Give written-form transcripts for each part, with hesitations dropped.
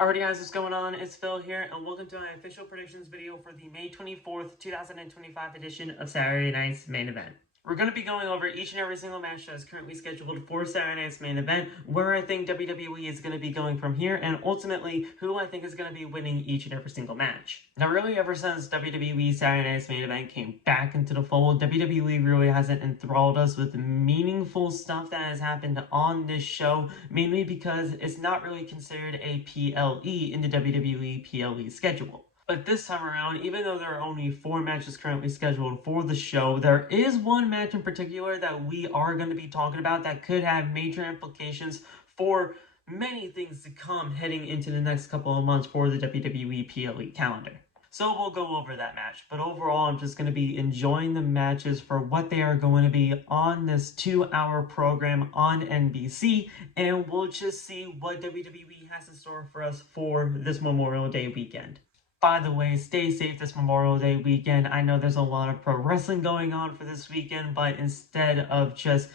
Alrighty guys, what's going on? It's Phil here, and welcome to my official predictions video for the May 24th, 2025 edition of Saturday Night's Main Event. We're going to be going over each and every single match that is currently scheduled for Saturday Night's Main Event, where I think WWE is going to be going from here, and ultimately, who I think is going to be winning each and every single match. Now really, ever since WWE Saturday Night's Main Event came back into the fold, WWE really hasn't enthralled us with meaningful stuff that has happened on this show, mainly because it's not really considered a PLE in the WWE PLE schedule. But this time around, even though there are only 4 matches currently scheduled for the show, there is one match in particular that we are going to be talking about that could have major implications for many things to come heading into the next couple of months for the WWE PLE calendar. So we'll go over that match, but overall I'm just going to be enjoying the matches for what they are going to be on this 2-hour program on NBC, and we'll just see what WWE has in store for us for this Memorial Day weekend. By the way, stay safe this Memorial Day weekend. I know there's a lot of pro wrestling going on for this weekend, but instead of just,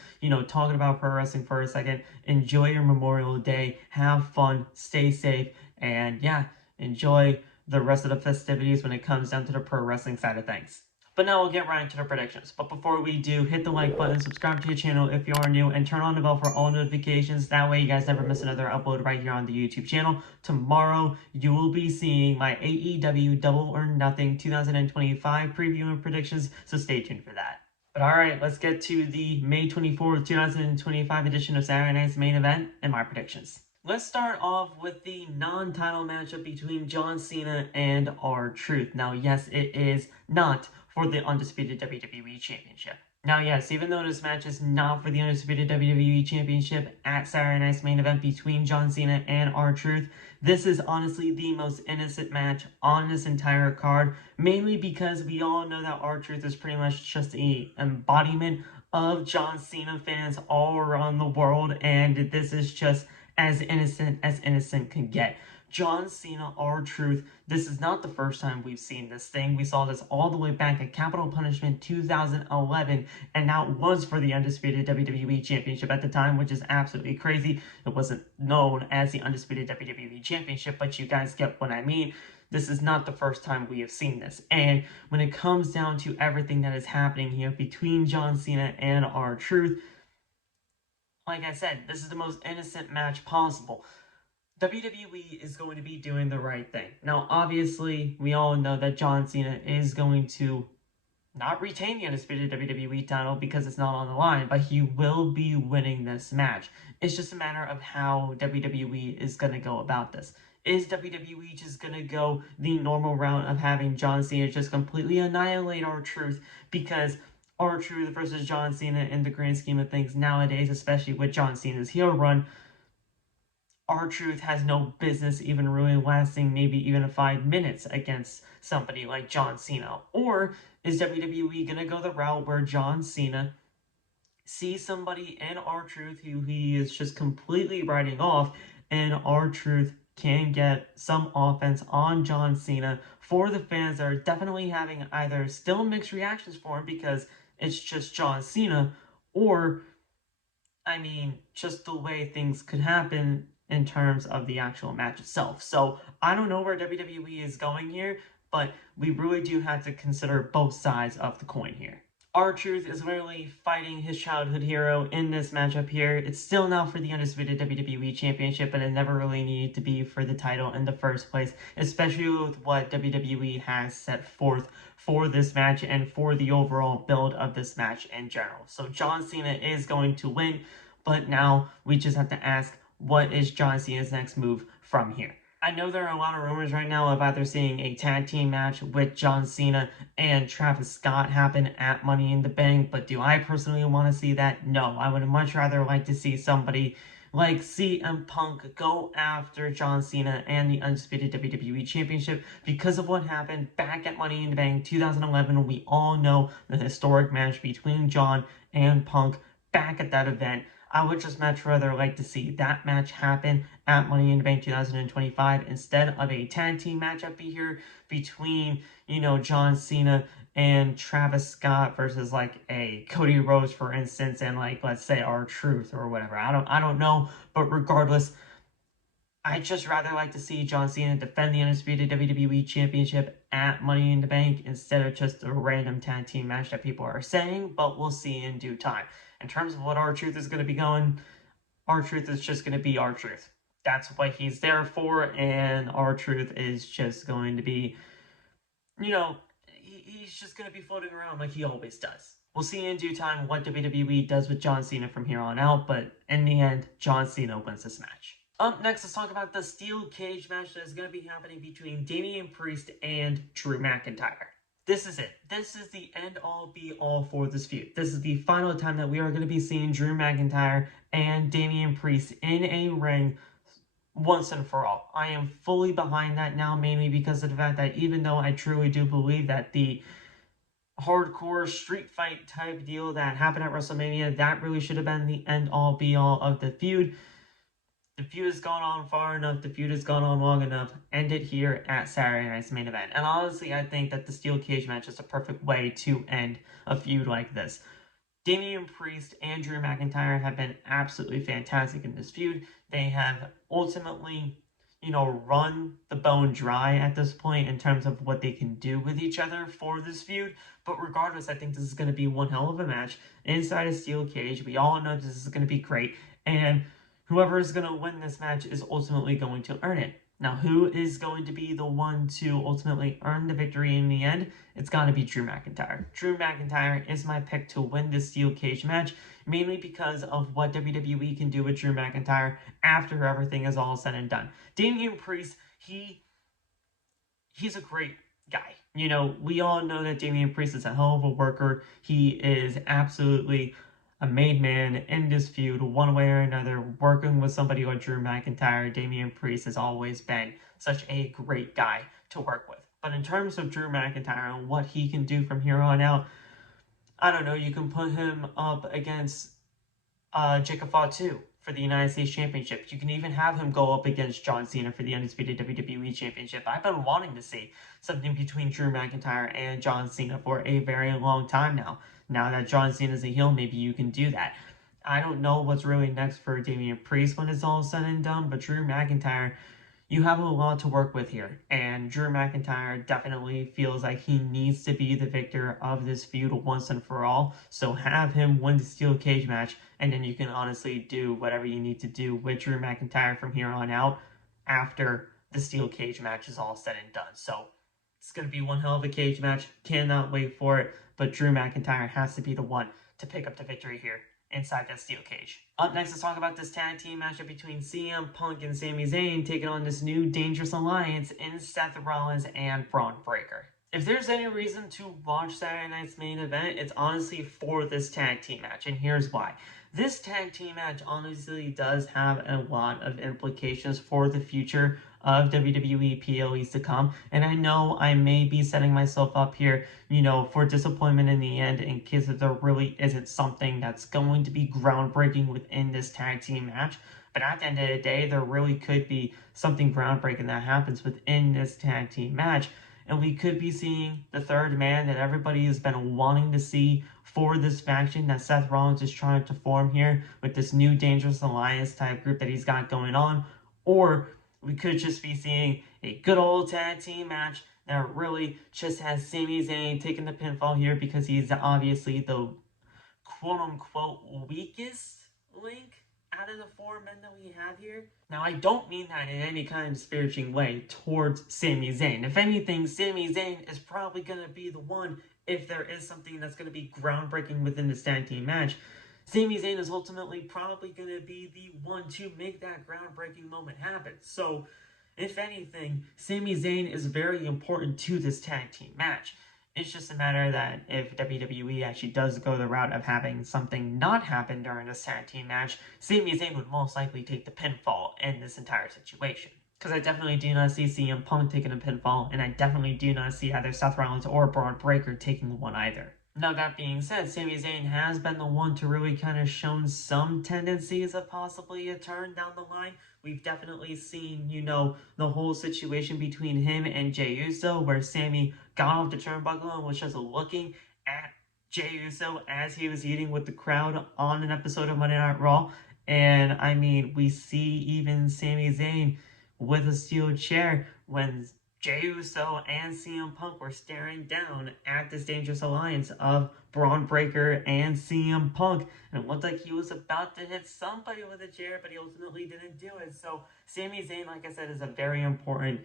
talking about pro wrestling for a second, enjoy your Memorial Day, have fun, stay safe, and yeah, enjoy the rest of the festivities when it comes down to the pro wrestling side of things. But now we'll get right into the predictions. But before we do, hit the like button, subscribe to the channel if you are new, and turn on the bell for all notifications. That way you guys never miss another upload right here on the YouTube channel. Tomorrow, you will be seeing my AEW Double or Nothing 2025 preview and predictions, so stay tuned for that. But alright, let's get to the May 24th, 2025 edition of Saturday Night's Main Event and my predictions. Let's start off with the non-title matchup between John Cena and R-Truth. Now, yes, it is not for the Undisputed WWE Championship. Now, yes, even though this match is not for the Undisputed WWE Championship at Saturday Night's Main Event between John Cena and R-Truth, this is honestly the most innocent match on this entire card, mainly because we all know that R-Truth is pretty much just an embodiment of John Cena fans all around the world, and this is just as innocent can get. John Cena, R-Truth, this is not the first time we've seen this thing. We saw this all the way back at Capital Punishment 2011, and now it was for the Undisputed WWE Championship at the time, which is absolutely crazy. It wasn't known as the Undisputed WWE Championship, but you guys get what I mean. This is not the first time we have seen this. And when it comes down to everything that is happening here between John Cena and R-Truth, like I said, this is the most innocent match possible. WWE is going to be doing the right thing. Now, obviously, we all know that John Cena is going to not retain the Undisputed WWE title because it's not on the line, but he will be winning this match. It's just a matter of how WWE is going to go about this. Is WWE just going to go the normal route of having John Cena just completely annihilate R-Truth because R-Truth versus John Cena in the grand scheme of things nowadays, especially with John Cena's heel run, R-Truth has no business even really lasting maybe even 5 minutes against somebody like John Cena? Or is WWE going to go the route where John Cena sees somebody in R-Truth who he is just completely writing off, and R-Truth can get some offense on John Cena for the fans that are definitely having either still mixed reactions for him because it's just John Cena, or, I mean, just the way things could happen in terms of the actual match itself. So I don't know where WWE is going here, but we really do have to consider both sides of the coin here. R-Truth is literally fighting his childhood hero in this matchup here. It's still not for the Undisputed WWE Championship, but it never really needed to be for the title in the first place, especially with what WWE has set forth for this match and for the overall build of this match in general. So John Cena is going to win, but now we just have to ask, what is John Cena's next move from here? I know there are a lot of rumors right now of either seeing a tag team match with John Cena and Travis Scott happen at Money in the Bank, but do I personally want to see that? No, I would much rather like to see somebody like CM Punk go after John Cena and the Undisputed WWE Championship because of what happened back at Money in the Bank 2011. We all know the historic match between John and Punk back at that event. I would just much rather like to see that match happen at Money in the Bank 2025 instead of a tag team matchup here between, John Cena and Travis Scott versus like a Cody Rhodes, for instance, and like, let's say R-Truth or whatever. I don't know, but regardless, I'd just rather like to see John Cena defend the Undisputed WWE Championship at Money in the Bank instead of just a random tag team match that people are saying, but we'll see in due time. In terms of what R-Truth is going to be going, R-Truth is just going to be R-Truth. That's what he's there for, and R-Truth is just going to be, he's just going to be floating around like he always does. We'll see in due time what WWE does with John Cena from here on out, but in the end, John Cena wins this match. Up next, let's talk about the steel cage match that is going to be happening between Damian Priest and Drew McIntyre. This is it. This is the end-all, be-all for this feud. This is the final time that we are going to be seeing Drew McIntyre and Damian Priest in a ring once and for all. I am fully behind that now, mainly because of the fact that even though I truly do believe that the hardcore street fight type deal that happened at WrestleMania, that really should have been the end-all, be-all of the feud. The feud has gone on far enough, the feud has gone on long enough, end it here at Saturday Night's Main Event. And honestly, I think that the steel cage match is a perfect way to end a feud like this. Damian Priest and Drew McIntyre have been absolutely fantastic in this feud. They have ultimately, run the bone dry at this point in terms of what they can do with each other for this feud. But regardless, I think this is going to be one hell of a match inside a steel cage. We all know this is going to be great. And whoever is going to win this match is ultimately going to earn it. Now, who is going to be the one to ultimately earn the victory in the end? It's got to be Drew McIntyre. Drew McIntyre is my pick to win this steel cage match, mainly because of what WWE can do with Drew McIntyre after everything is all said and done. Damian Priest, he's a great guy. We all know that Damian Priest is a hell of a worker. He is absolutely a made man in this feud, one way or another, working with somebody like Drew McIntyre. Damian Priest has always been such a great guy to work with. But in terms of Drew McIntyre and what he can do from here on out, I don't know, you can put him up against Jacob Fatu for the United States Championship. You can even have him go up against John Cena for the Undisputed WWE Championship. I've been wanting to see something between Drew McIntyre and John Cena for a very long time now. Now that John Cena is a heel, maybe you can do that. I don't know what's really next for Damian Priest when it's all said and done, but Drew McIntyre, you have a lot to work with here, and Drew McIntyre definitely feels like he needs to be the victor of this feud once and for all, so have him win the steel cage match, and then you can honestly do whatever you need to do with Drew McIntyre from here on out after the steel cage match is all said and done. So it's going to be one hell of a cage match, cannot wait for it, but Drew McIntyre has to be the one to pick up the victory here inside that steel cage. Up next, let's talk about this tag team matchup between CM Punk and Sami Zayn taking on this new dangerous alliance in Seth Rollins and Bron Breakker. If there's any reason to watch Saturday Night's Main Event, it's honestly for this tag team match, and here's why. This tag team match honestly does have a lot of implications for the future of WWE PLEs to come, and I know I may be setting myself up here, for disappointment in the end in case if there really isn't something that's going to be groundbreaking within this tag team match. But at the end of the day, there really could be something groundbreaking that happens within this tag team match. And we could be seeing the third man that everybody has been wanting to see for this faction that Seth Rollins is trying to form here with this new Dangerous Alliance type group that he's got going on. Or we could just be seeing a good old tag team match that really just has Sami Zayn taking the pinfall here because he's obviously the quote-unquote weakest link out of the four men that we have here. Now, I don't mean that in any kind of disparaging way towards Sami Zayn. If anything, Sami Zayn is probably going to be the one, if there is something that's going to be groundbreaking within this tag team match. Sami Zayn is ultimately probably going to be the one to make that groundbreaking moment happen. So, if anything, Sami Zayn is very important to this tag team match. It's just a matter that if WWE actually does go the route of having something not happen during this tag team match, Sami Zayn would most likely take the pinfall in this entire situation. Because I definitely do not see CM Punk taking a pinfall, and I definitely do not see either Seth Rollins or Bron Breakker taking one either. Now, that being said, Sami Zayn has been the one to really kind of shown some tendencies of possibly a turn down the line. We've definitely seen, the whole situation between him and Jey Uso, where Sami got off the turnbuckle and was just looking at Jey Uso as he was eating with the crowd on an episode of Monday Night Raw. And, we see even Sami Zayn with a steel chair when Jey Uso and CM Punk were staring down at this dangerous alliance of Bron Breakker and CM Punk. And it looked like he was about to hit somebody with a chair, but he ultimately didn't do it. So Sami Zayn, like I said, is a very important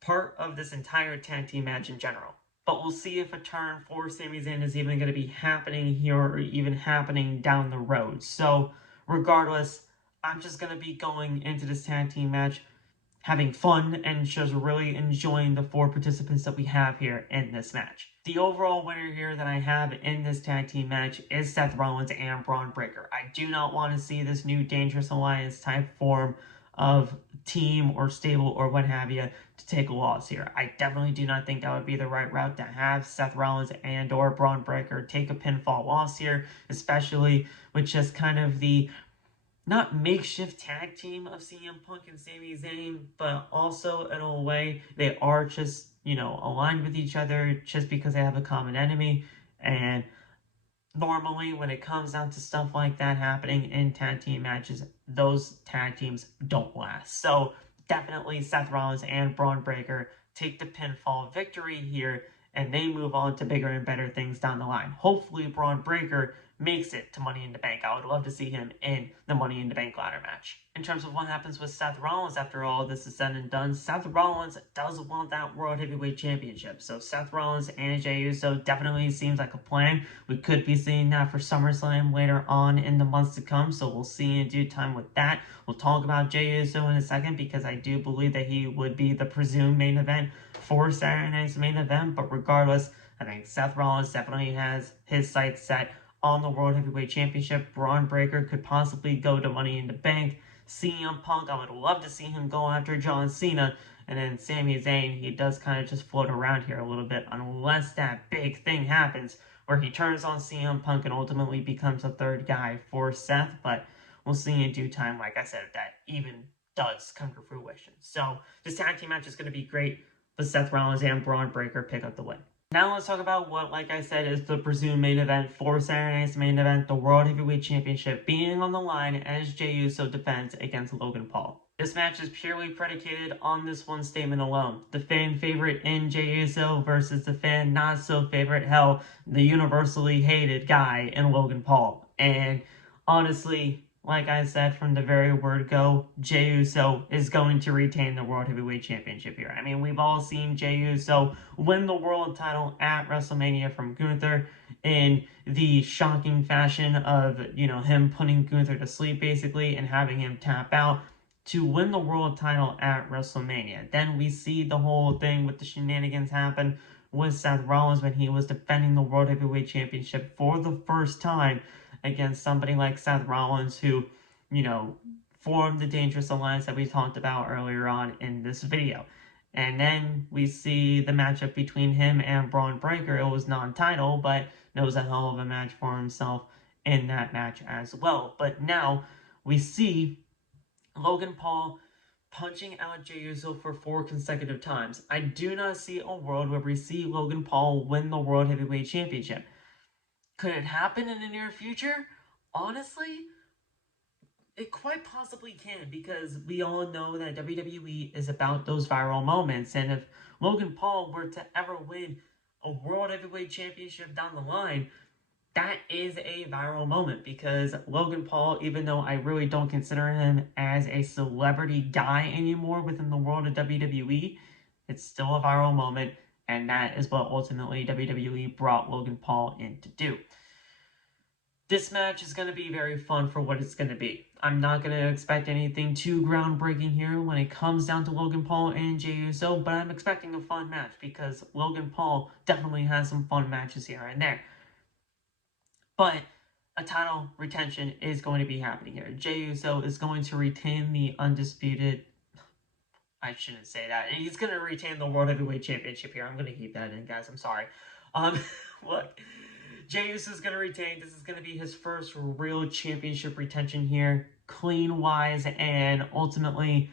part of this entire tag team match in general. But we'll see if a turn for Sami Zayn is even going to be happening here or even happening down the road. So regardless, I'm just going to be going into this tag team match having fun and just really enjoying the 4 participants that we have here in this match. The overall winner here that I have in this tag team match is Seth Rollins and Bron Breakker. I do not want to see this new Dangerous Alliance type form of team or stable or what have you to take a loss here. I definitely do not think that would be the right route to have Seth Rollins and or Bron Breakker take a pinfall loss here, especially with just kind of the not makeshift tag team of CM Punk and Sami Zayn, but also in a way they are just, aligned with each other just because they have a common enemy. And normally when it comes down to stuff like that happening in tag team matches, those tag teams don't last. So definitely Seth Rollins and Bron Breakker take the pinfall victory here, and they move on to bigger and better things down the line. Hopefully Bron Breakker makes it to Money in the Bank. I would love to see him in the Money in the Bank ladder match. In terms of what happens with Seth Rollins after all this is said and done, Seth Rollins does want that World Heavyweight Championship. So Seth Rollins and Jey Uso definitely seems like a plan. We could be seeing that for SummerSlam later on in the months to come, so we'll see in due time with that. We'll talk about Jey Uso in a second because I do believe that he would be the presumed main event for Saturday night's main event, but regardless, I think Seth Rollins definitely has his sights set on the World Heavyweight Championship. Bron Breakker could possibly go to Money in the Bank. CM Punk, I would love to see him go after John Cena. And then Sami Zayn, he does kind of just float around here a little bit unless that big thing happens where he turns on CM Punk and ultimately becomes a third guy for Seth. But we'll see in due time, like I said, if that even does come to fruition. So this tag team match is going to be great, but Seth Rollins and Bron Breakker pick up the win. Now let's talk about what, like I said, is the presumed main event for Saturday night's main event, the World Heavyweight Championship being on the line as Jey Uso defends against Logan Paul. This match is purely predicated on this one statement alone. The fan favorite in Jey Uso versus the fan not so favorite, hell, the universally hated guy in Logan Paul. And honestly, like I said from the very word go, Jey Uso is going to retain the World Heavyweight Championship here. I mean, we've all seen Jey Uso win the world title at WrestleMania from Gunther in the shocking fashion of, him putting Gunther to sleep basically and having him tap out to win the world title at WrestleMania. Then we see the whole thing with the shenanigans happen with Seth Rollins when he was defending the World Heavyweight Championship for the first time against somebody like Seth Rollins who, formed the Dangerous Alliance that we talked about earlier on in this video. And then we see the matchup between him and Bron Breakker. It was non-title, but it was a hell of a match for himself in that match as well. But now we see Logan Paul punching out Jey Uso for 4 consecutive times. I do not see a world where we see Logan Paul win the World Heavyweight Championship. Could it happen in the near future? Honestly, it quite possibly can, because we all know that WWE is about those viral moments, and if Logan Paul were to ever win a World Heavyweight Championship down the line, that is a viral moment, because Logan Paul, even though I really don't consider him as a celebrity guy anymore within the world of WWE, it's still a viral moment, and that is what ultimately WWE brought Logan Paul in to do. This match is going to be very fun for what it's going to be. I'm not going to expect anything too groundbreaking here when it comes down to Logan Paul and Jey Uso, but I'm expecting a fun match because Logan Paul definitely has some fun matches here and there. But a title retention is going to be happening here. Jey Uso is going to retain the undisputed... I shouldn't say that. He's going to retain the World Heavyweight Championship here. I'm going to keep that in, guys. I'm sorry. Look, Jey Uso is going to retain. This is going to be his first real championship retention here, clean-wise, and ultimately,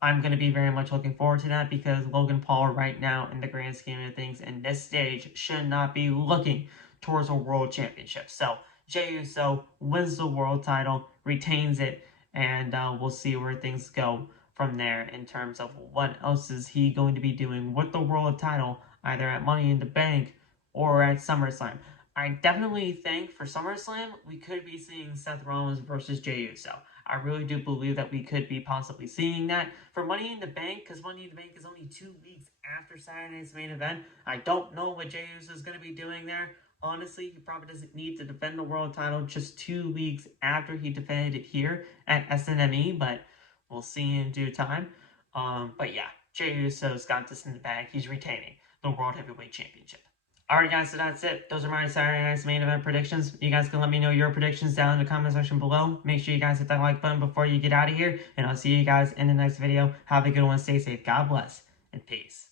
I'm going to be very much looking forward to that because Logan Paul right now, in the grand scheme of things, in this stage, should not be looking towards a world championship. So, Jey Uso wins the world title, retains it, and we'll see where things go from there in terms of what else is he going to be doing with the world title, either at Money in the Bank or at SummerSlam. I definitely think for SummerSlam, we could be seeing Seth Rollins versus Jey Uso. I really do believe that we could be possibly seeing that. For Money in the Bank, because Money in the Bank is only 2 weeks after Saturday night's main event, I don't know what Jey Uso is going to be doing there. Honestly, he probably doesn't need to defend the world title just 2 weeks after he defended it here at SNME, but we'll see in due time. But yeah, Jey Uso's got this in the bag. He's retaining the World Heavyweight Championship. Alright guys, so that's it. Those are my Saturday night's main event predictions. You guys can let me know your predictions down in the comment section below. Make sure you guys hit that like button before you get out of here. And I'll see you guys in the next video. Have a good one. Stay safe. God bless. And peace.